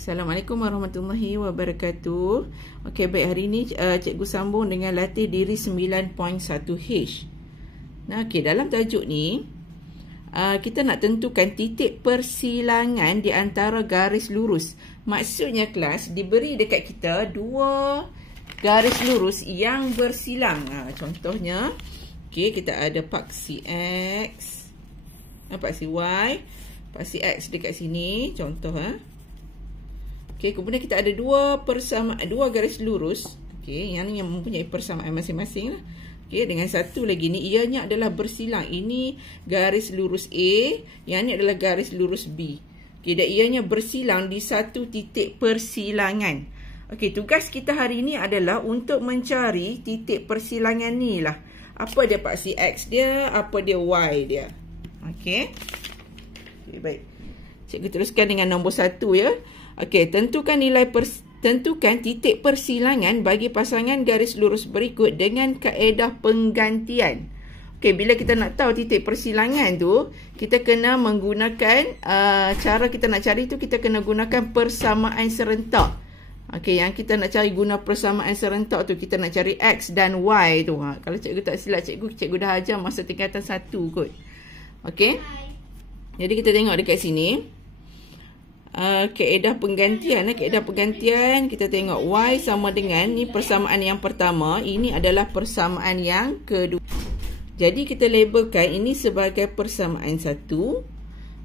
Assalamualaikum warahmatullahi wabarakatuh. Okey, baik, hari ini cikgu sambung dengan latih diri 9.1H. Nah, okey, dalam tajuk ni kita nak tentukan titik persilangan di antara garis lurus. Maksudnya kelas diberi dekat kita dua garis lurus yang bersilang. Contohnya, okey, kita ada paksi X, paksi Y, paksi X dekat sini, contoh Okey, kemudian kita ada dua garis lurus, okey, yang ni yang mempunyai persamaan masing-masing lah. Okey, dengan satu lagi ni ianya adalah bersilang. Ini garis lurus A, yang ni adalah garis lurus B. Okey, dan ianya bersilang di satu titik persilangan. Okey, tugas kita hari ini adalah untuk mencari titik persilangan ni lah. Apa dia paksi X dia, apa dia Y dia. Okey. Okey, baik. Cikgu teruskan dengan nombor 1 ya. Okey, tentukan titik persilangan bagi pasangan garis lurus berikut dengan kaedah penggantian. Okey, bila kita nak tahu titik persilangan tu, kita kena menggunakan cara kita nak cari tu, kita kena gunakan persamaan serentak. Okey, yang kita nak cari guna persamaan serentak tu, kita nak cari X dan Y tu. Kalau cikgu tak silap, cikgu dah ajar masa tingkatan 1 kot. Okey. Jadi kita tengok dekat sini. Kaedah penggantian kita tengok Y sama dengan ni persamaan yang pertama, ini adalah persamaan yang kedua. Jadi kita labelkan ini sebagai persamaan 1.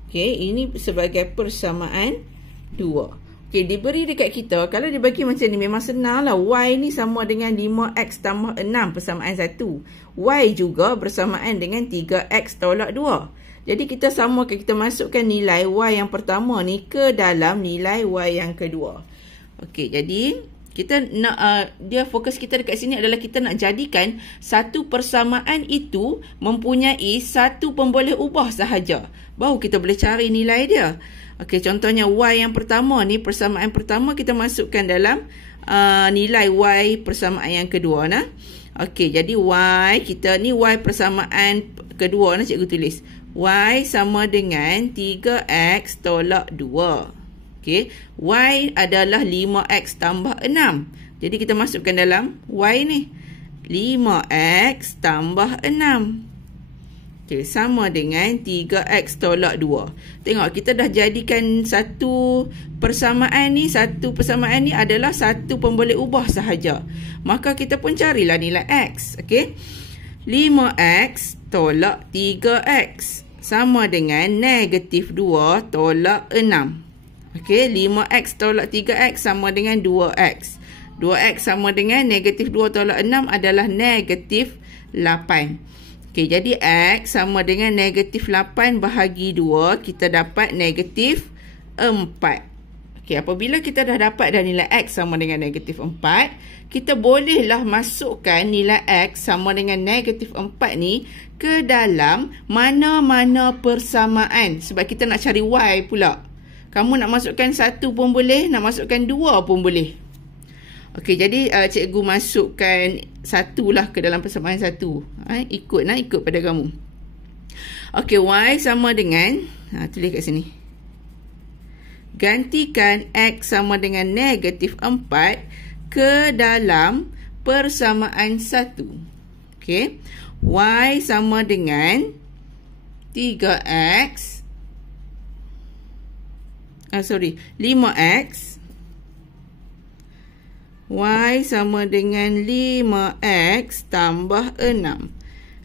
Okey, ini sebagai persamaan 2. Okey, diberi dekat kita, kalau dibagi macam ni memang senang lah. Y ni sama dengan 5X tambah 6 persamaan 1. Y juga bersamaan dengan 3X tolak 2. Jadi kita samakan, kita masukkan nilai Y yang pertama ni ke dalam nilai Y yang kedua. Okey, jadi kita nak dia fokus kita dekat sini adalah kita nak jadikan satu persamaan itu mempunyai satu pemboleh ubah sahaja. Baru kita boleh cari nilai dia. Okey, contohnya Y yang pertama ni, persamaan pertama kita masukkan dalam nilai Y persamaan yang kedua nah. Okey, jadi Y kita ni Y persamaan kedua nah, cikgu tulis. Y sama dengan 3X tolak 2. Okey, Y adalah 5X tambah 6. Jadi kita masukkan dalam Y ni. 5X tambah 6. Okey, sama dengan 3X tolak 2. Tengok, kita dah jadikan satu persamaan ni adalah satu pemboleh ubah sahaja. Maka kita pun carilah nilai X. Okey, 5X tolak 3X sama dengan negatif 2 tolak 6. Okey, 5X tolak 3X sama dengan 2X. 2X sama dengan negatif 2 tolak 6 adalah negatif 8. Okey, jadi X sama dengan negatif 8 bahagi 2, kita dapat negatif 4. Okey, apabila kita dah dapat dah nilai X sama dengan negatif 4, kita bolehlah masukkan nilai X sama dengan negatif 4 ni ke dalam mana-mana persamaan. Sebab kita nak cari Y pula. Kamu nak masukkan 1 pun boleh, nak masukkan 2 pun boleh. Okey, jadi cikgu masukkan 1 lah ke dalam persamaan 1. Ikut pada kamu. Okey, Y sama dengan, tulis kat sini. Gantikan X sama dengan negatif 4 ke dalam persamaan 1. Okey. Y sama dengan 5X. Y sama dengan 5X tambah 6.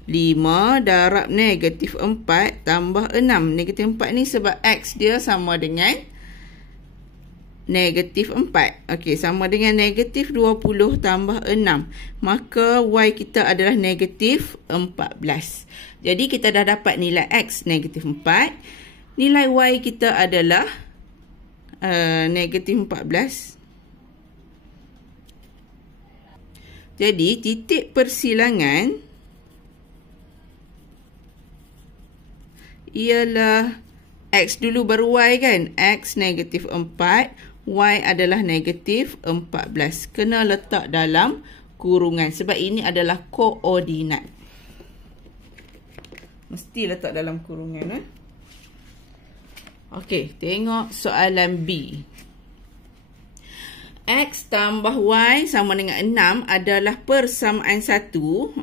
5 darab negatif 4 tambah 6. Negatif 4 ni sebab X dia sama dengan negatif 4. Okey, sama dengan negatif 20 tambah 6. Maka Y kita adalah negatif 14. Jadi kita dah dapat nilai X negatif 4. Nilai Y kita adalah negatif 14. Jadi titik persilangan ialah X dulu baru Y kan. X negatif 4. Y adalah negatif 14. Kena letak dalam kurungan. Sebab ini adalah koordinat. Mesti letak dalam kurungan. Okey, tengok soalan B. X tambah Y sama dengan 6 adalah persamaan 1.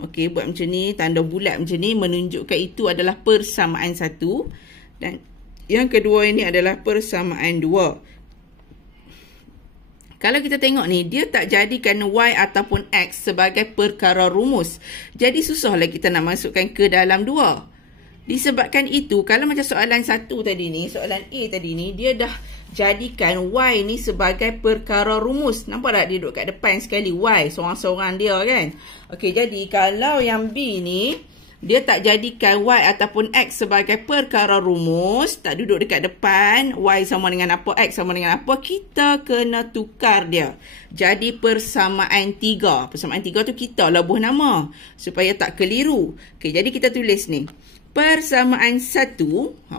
Okey, buat macam ni, tanda bulat macam ni menunjukkan itu adalah persamaan 1. Dan yang kedua ini adalah persamaan 2. Kalau kita tengok ni, dia tak jadikan Y ataupun X sebagai perkara rumus. Jadi susahlah kita nak masukkan ke dalam 2. Disebabkan itu, kalau macam soalan 1 tadi ni, soalan A tadi ni, dia dah jadikan Y ni sebagai perkara rumus. Nampak tak dia duduk kat depan sekali Y, seorang-seorang dia kan. Okey, jadi kalau yang B ni, dia tak jadikan Y ataupun X sebagai perkara rumus, tak duduk dekat depan, Y sama dengan apa, X sama dengan apa, kita kena tukar dia. Jadi persamaan 3. Persamaan 3 tu kita lebuh nama, supaya tak keliru. Okey, jadi kita tulis ni. Persamaan 1,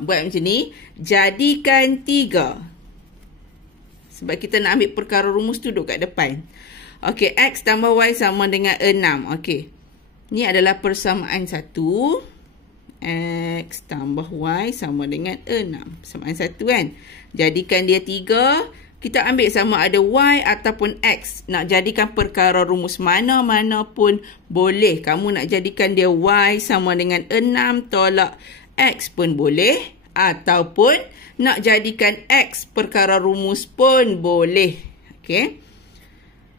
buat macam ni, jadikan 3. Sebab kita nak ambil perkara rumus tu duduk kat depan. Okey, X tambah Y sama dengan 6. Okey. Ni adalah persamaan 1. X tambah Y sama dengan 6. Persamaan 1 kan. Jadikan dia 3. Kita ambil sama ada Y ataupun X. Nak jadikan perkara rumus mana-mana pun boleh. Kamu nak jadikan dia Y sama dengan 6 tolak X pun boleh. Ataupun nak jadikan X perkara rumus pun boleh. Okey.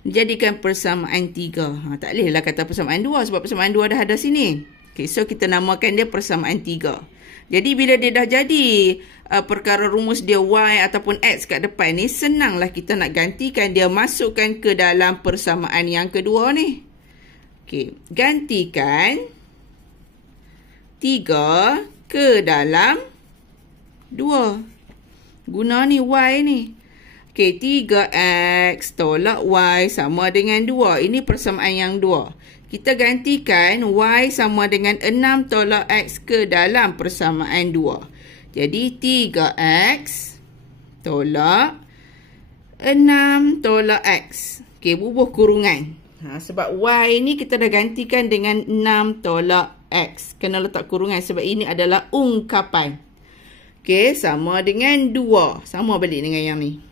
Jadikan persamaan 3. Tak bolehlah kata persamaan 2 sebab persamaan 2 dah ada sini. Okey, so kita namakan dia persamaan 3. Jadi bila dia dah jadi perkara rumus dia Y ataupun X kat depan ni, senanglah kita nak gantikan dia, masukkan ke dalam persamaan yang kedua ni. Okey, gantikan 3 ke dalam 2. Guna ni Y ni. Okey, 3X tolak Y sama dengan 2. Ini persamaan yang 2. Kita gantikan Y sama dengan 6 tolak X ke dalam persamaan 2. Jadi 3X tolak 6 tolak X. Okey, bubuh kurungan. Sebab Y ni kita dah gantikan dengan 6 tolak X. Kena letak kurungan sebab ini adalah ungkapan. Okey, sama dengan 2. Sama balik dengan yang ni.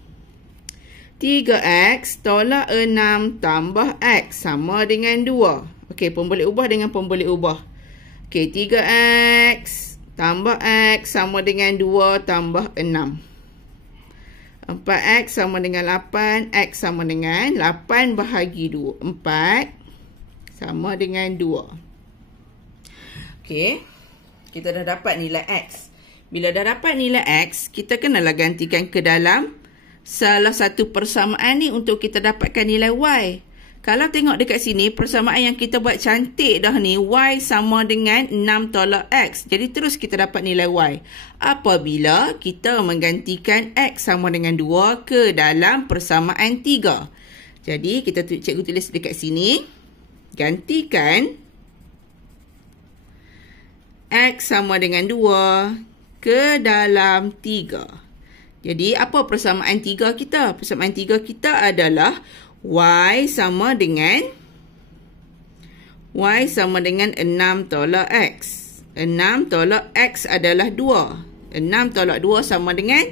3X tolak 6 tambah X sama dengan 2. Okey, pemboleh ubah dengan pemboleh ubah. Okey, 3X tambah X sama dengan 2 tambah 6. 4X sama dengan 8. X sama dengan 8 bahagi 2. 4 sama dengan 2. Okey, kita dah dapat nilai X. Bila dah dapat nilai X, kita kenalah gantikan ke dalam salah satu persamaan ni untuk kita dapatkan nilai Y. Kalau tengok dekat sini, persamaan yang kita buat cantik dah ni, Y sama dengan 6 tolak X. Jadi terus kita dapat nilai Y. Apabila kita menggantikan X sama dengan 2 ke dalam persamaan 3. Jadi kita cikgu tulis dekat sini. Gantikan X sama dengan 2 ke dalam 3. Jadi, apa persamaan 3 kita? Persamaan 3 kita adalah Y sama dengan 6 tolak X. 6 tolak X adalah 2. 6 tolak 2 sama dengan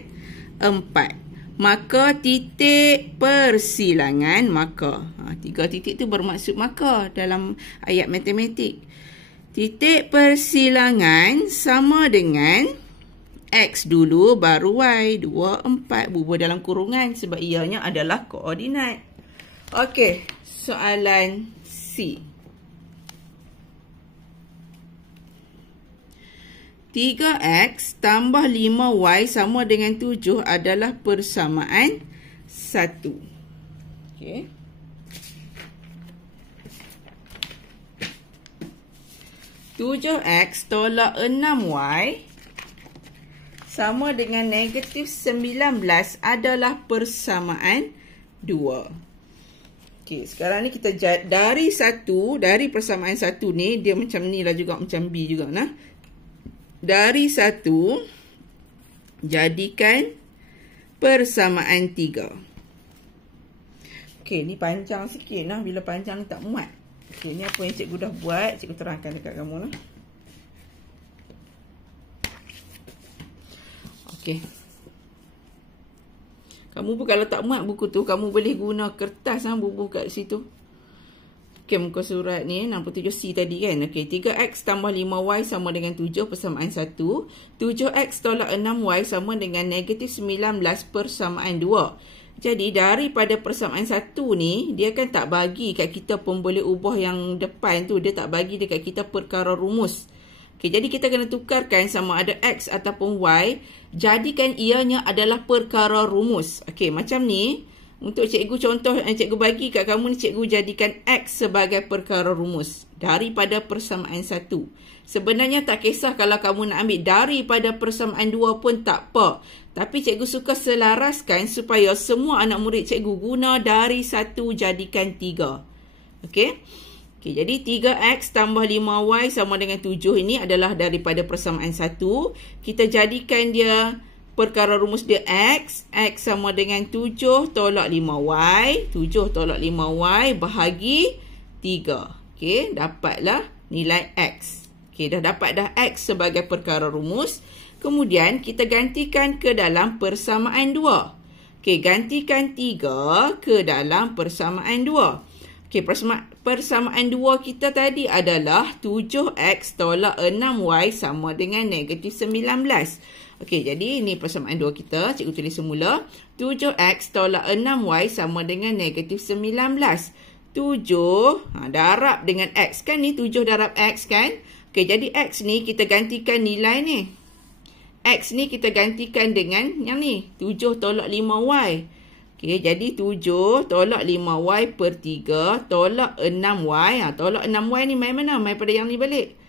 4. Maka titik persilangan maka. 3 titik tu bermaksud maka dalam ayat matematik. Titik persilangan sama dengan X dulu baru Y. 2, 4 bubuh dalam kurungan sebab ianya adalah koordinat. Okey, soalan C. 3X tambah 5Y sama dengan 7 adalah persamaan 1. Okey. 7X tolak 6Y sama dengan negatif 19 adalah persamaan 2. Okey, sekarang ni kita dari persamaan 1 ni, dia macam ni lah juga, macam B juga nah. Dari 1, jadikan persamaan 3. Okey, ni panjang sikit nah. Bila panjang ni tak muat. Okey, ni apa yang cikgu dah buat, cikgu terangkan dekat kamu nah. Okey. Kamu pun kalau tak muat buku tu, kamu boleh guna kertas bubuh kat situ. Okey, muka surat ni 67C tadi kan. Okey, 3x tambah 5y sama dengan 7 persamaan 1. 7x tolak 6y sama dengan negatif 19 persamaan 2. Jadi, daripada persamaan 1 ni, dia kan tak bagi kat kita pemboleh ubah yang depan tu. Dia tak bagi dekat kita perkara rumus. Okey, jadi kita kena tukarkan sama ada x ataupun y. Jadikan ianya adalah perkara rumus. Okey, macam ni. Untuk cikgu contoh yang cikgu bagi kat kamu ni, cikgu jadikan x sebagai perkara rumus. Daripada persamaan 1. Sebenarnya tak kisah kalau kamu nak ambil daripada persamaan 2 pun tak apa. Tapi cikgu suka selaraskan supaya semua anak murid cikgu guna dari 1 jadikan 3. Okey. Okay, jadi 3x tambah 5y sama dengan 7 ini adalah daripada persamaan 1. Kita jadikan dia perkara rumus dia x. X sama dengan 7 tolak 5y. 7 tolak 5y bahagi 3. Okay, dapatlah nilai x. Okay, dah dapat dah x sebagai perkara rumus. Kemudian kita gantikan ke dalam persamaan 2. Okay, gantikan 3 ke dalam persamaan 2. Okey, persamaan 2 kita tadi adalah 7x tolak 6y sama dengan negatif 19. Okey, jadi ini persamaan 2 kita. Cikgu tulis semula. 7x tolak 6y sama dengan negatif 19. 7 darab dengan x kan ni. 7 darab x kan. Okey, jadi x ni kita gantikan nilai ni. X ni kita gantikan dengan yang ni. 7 tolak 5y. Okey, jadi 7 tolak 5y per 3 tolak 6y. Tolak 6y ni main mana? Main pada yang ni balik.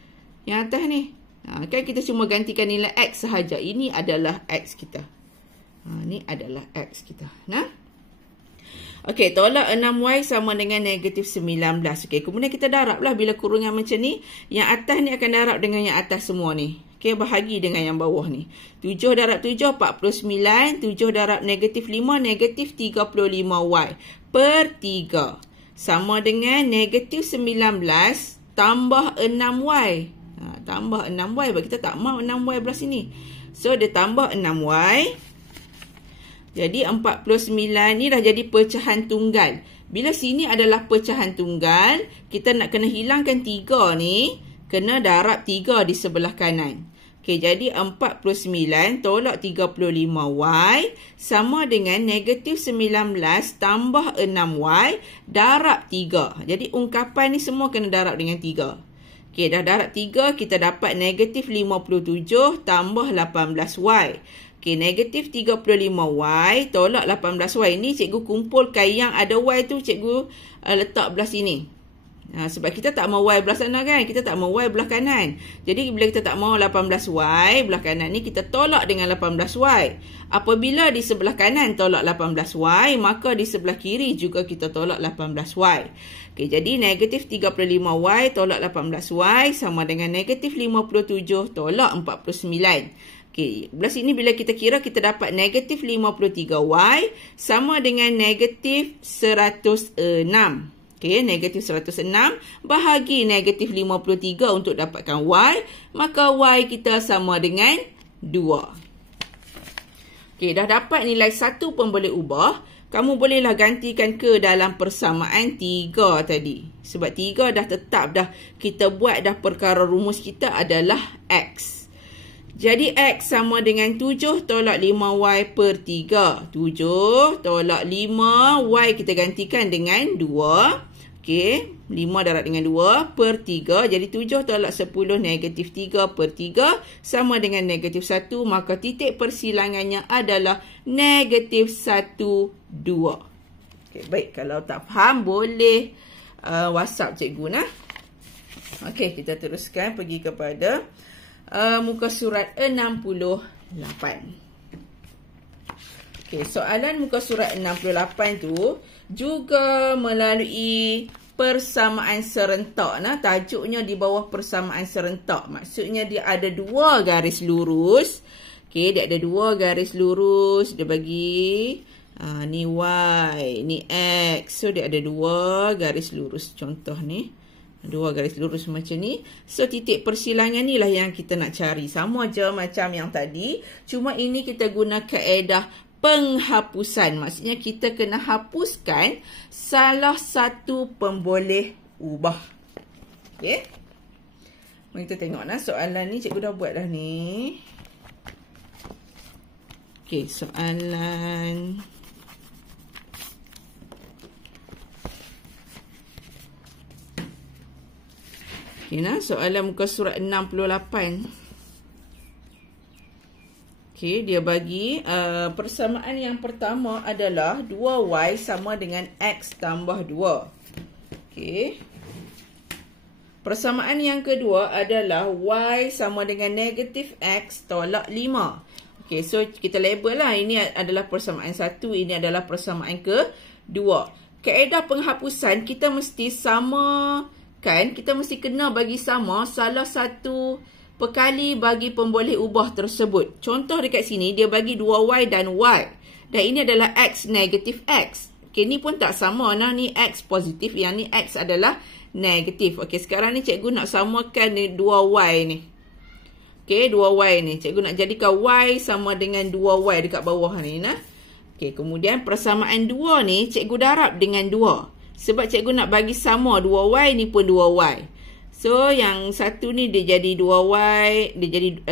Yang atas ni. Kan kita cuma gantikan nilai x sahaja. Ini adalah x kita. Ini adalah x kita. Nah. Okey, tolak 6y sama dengan negatif 19. Okey, kemudian kita darablah bila kurungan macam ni. Yang atas ni akan darab dengan yang atas semua ni. Okey, bahagi dengan yang bawah ni. 7 darab 7, 49. 7 darab negatif 5, negatif 35y. Per 3. Sama dengan negatif 19 tambah 6y. Tambah 6y. Sebab kita tak mahu 6y belah sini. So, dia tambah 6y. Jadi, 49 ni dah jadi pecahan tunggal. Bila sini adalah pecahan tunggal, kita nak kena hilangkan 3 ni. Kena darab 3 di sebelah kanan. Okey, jadi 49 tolak 35y sama dengan negatif 19 tambah 6y darab 3. Jadi ungkapan ni semua kena darab dengan 3. Okey, dah darab 3, kita dapat negatif 57 tambah 18y. Okey, negatif 35y tolak 18y. Ni cikgu kumpulkan yang ada y tu, cikgu letak belah sini. Sebab kita tak mau y belah sana kan. Kita tak mau y belah kanan. Jadi bila kita tak mau 18y belah kanan ni, kita tolak dengan 18y. Apabila di sebelah kanan tolak 18y, maka di sebelah kiri juga kita tolak 18y. Okay, jadi negatif 35y tolak 18y sama dengan negatif 57 tolak 49. Okay, belah sini bila kita kira, kita dapat negatif 53y sama dengan negatif 106. Okey, negatif 106 bahagi negatif 53 untuk dapatkan y. Maka y kita sama dengan 2. Okey, dah dapat nilai 1 pun boleh ubah. Kamu bolehlah gantikan ke dalam persamaan 3 tadi. Sebab 3 dah tetap dah. Kita buat dah perkara rumus kita adalah x. Jadi x sama dengan 7 tolak 5y per 3. 7 tolak 5y kita gantikan dengan 2. Okey, 5 darab dengan 2 per 3. Jadi 7 tolak 10 negatif 3 per 3 sama dengan negatif 1. Maka titik persilangannya adalah negatif 1, 2. Okey, baik. Kalau tak faham boleh WhatsApp cikgu nah. Okey, kita teruskan pergi kepada muka surat 68. Okey, soalan muka surat 68 tu juga melalui persamaan serentak. Nah, tajuknya di bawah persamaan serentak. Maksudnya dia ada 2 garis lurus. Okey, dia ada 2 garis lurus. Dia bagi ni y, ni x. So dia ada 2 garis lurus. Contoh ni. 2 garis lurus macam ni. So, titik persilangan ni lah yang kita nak cari. Sama je macam yang tadi. Cuma ini kita guna kaedah penghapusan. Maksudnya kita kena hapuskan salah satu pemboleh ubah. Okey. Mari kita tengok soalan ni cikgu dah buat dah ni. Okey, soalan soalan muka surat 68. Okey, dia bagi persamaan yang pertama adalah 2y sama dengan x tambah 2. Okey. Persamaan yang kedua adalah y sama dengan negatif x tolak 5. Okey, so kita label lah. Ini adalah persamaan satu, ini adalah persamaan kedua. Kaedah penghapusan kita mesti samakan, kita mesti kena bagi sama salah satu perkali bagi pemboleh ubah tersebut. Contoh dekat sini dia bagi 2y dan y. Dan ini adalah x negatif x. Okey, ni pun tak sama. Nah, ni x positif, yang ni x adalah negatif. Okey, sekarang ni cikgu nak samakan ni 2y ni. Okey, 2y ni. Cikgu nak jadikan y sama dengan 2y dekat bawah ni. Okey, kemudian persamaan 2 ni cikgu darab dengan 2. Sebab cikgu nak bagi sama 2y ni pun 2y. So, yang satu ni dia jadi 2y.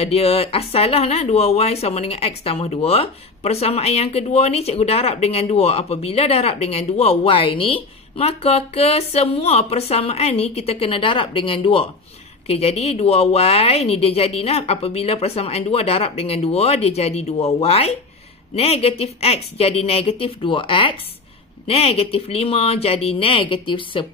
Dia asal lah 2y sama dengan x tambah 2. Persamaan yang kedua ni cikgu darab dengan 2. Apabila darab dengan 2y ni, maka kesemua persamaan ni kita kena darab dengan 2. Okey, jadi 2y ni dia jadi apabila persamaan 2 darab dengan 2, dia jadi 2y. Negatif x jadi negatif 2x. Negatif 5 jadi negatif 10.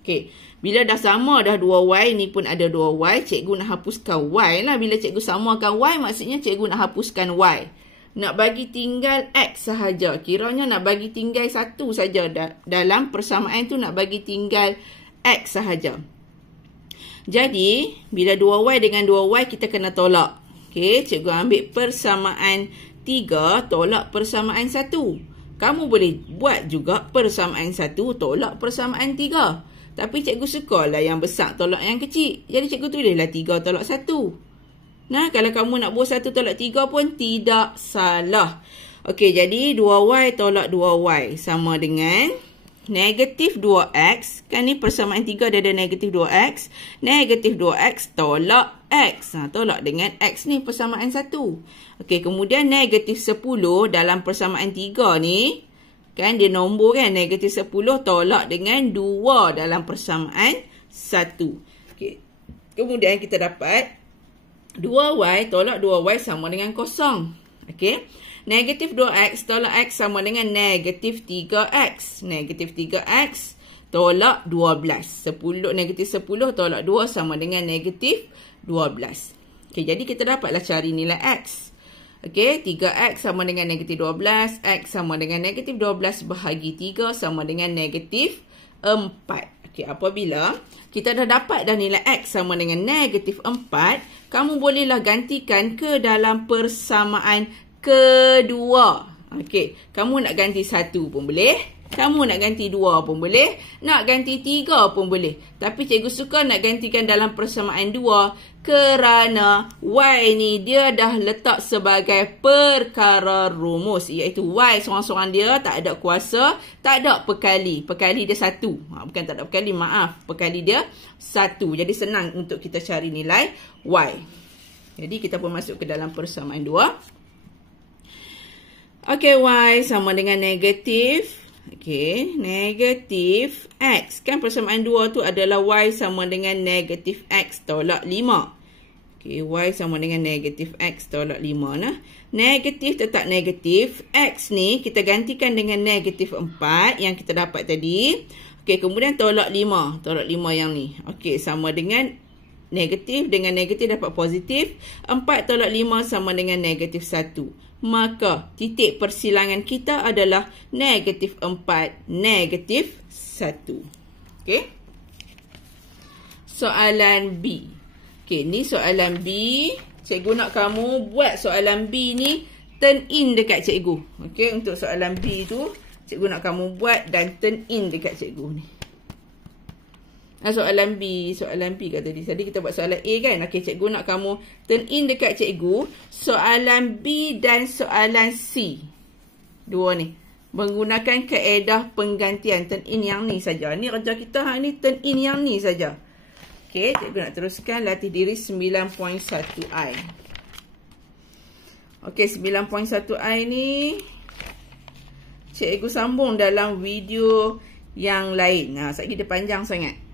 Okey, bila dah sama dah 2y, ni pun ada 2y, cikgu nak hapuskan y lah. Bila cikgu samakan y, maksudnya cikgu nak hapuskan y. Nak bagi tinggal x sahaja. Kiranya nak bagi tinggal satu saja. Dalam persamaan tu nak bagi tinggal x sahaja. Jadi, bila 2y dengan 2y kita kena tolak. Okey, cikgu ambil persamaan 3 tolak persamaan 1. Kamu boleh buat juga persamaan 1 tolak persamaan 3. Tapi cikgu sukalah yang besar tolak yang kecil. Jadi cikgu tulislah 3 tolak 1. Nah, kalau kamu nak buat 1 tolak 3 pun tidak salah. Okey, jadi 2y tolak 2y sama dengan negatif 2x. Kan ni persamaan 3 dia ada negatif 2x. Negatif 2x tolak x. Tolak dengan x ni persamaan 1. Okey, kemudian negatif 10 dalam persamaan 3 ni. Kan dia nombor kan, negatif 10 tolak dengan 2 dalam persamaan 1. Okey, kemudian kita dapat 2y tolak 2y sama dengan 0. Okey. Negatif 2x tolak x sama dengan negatif 3x. Negatif 3x tolak 12. Negatif 10 tolak 2 sama dengan negatif 12. Okey, jadi kita dapatlah cari nilai x. Okey, 3x sama dengan negatif 12. X sama dengan negatif 12 bahagi 3 sama dengan negatif 4. Okey, apabila kita dah dapat dah nilai x sama dengan negatif 4, kamu bolehlah gantikan ke dalam persamaan kedua. Okey, kamu nak ganti 1 pun boleh. Kamu nak ganti 2 pun boleh. Nak ganti 3 pun boleh. Tapi cikgu suka nak gantikan dalam persamaan 2 kerana y ni dia dah letak sebagai perkara rumus. Iaitu y seorang-seorang dia tak ada kuasa, tak ada perkali. Perkali dia 1. Bukan tak ada perkali, maaf. Perkali dia 1. Jadi senang untuk kita cari nilai y. Jadi kita pun masuk ke dalam persamaan 2. Okey, y sama dengan negatif. Okey, negatif x. Kan persamaan 2 tu adalah y sama dengan negatif x tolak 5. Okey, y sama dengan negatif x tolak 5 nah. Negatif tetap negatif. X ni kita gantikan dengan negatif 4 yang kita dapat tadi. Okey, kemudian tolak 5. Tolak 5 yang ni. Okey, sama dengan negatif dengan negatif dapat positif. 4 tolak 5 sama dengan negatif 1. Maka titik persilangan kita adalah negatif 4, negatif 1. Okey. Soalan B. Okey, ni soalan B. Cikgu nak kamu buat soalan B ni turn in dekat cikgu. Okey, untuk soalan B tu, cikgu nak kamu buat dan turn in dekat cikgu ni. Soalan B kat tadi. Tadi kita buat soalan A kan. Okey, cikgu nak kamu turn in dekat cikgu soalan B dan soalan C. Dua ni. Menggunakan kaedah penggantian. Turn in yang ni saja. Ni kerja kita hari ni turn in yang ni saja. Okey, cikgu nak teruskan latih diri 9.1i. Okey, 9.1i ni cikgu sambung dalam video yang lain. Sekejap dia panjang sangat.